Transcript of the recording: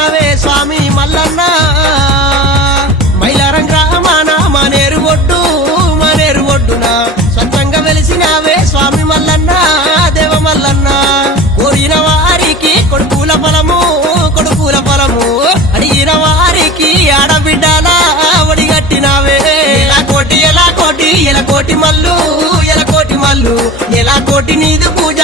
వెలిసినవే స్వామి మల్లన్న మైలారం గ్రామాన మానేరు ఒడ్డున స్వచ్ఛంగా వెలిసినవే స్వామి మల్లన్న దేవ మల్లన్న కోరిన వారికి కొడుకుల ఫలము అడిగిన వారికి ఆడబిడ్డలా ఒడిగట్టినావే ఎలా కోటి మల్లు ఎలా కోటి నీదు పూజ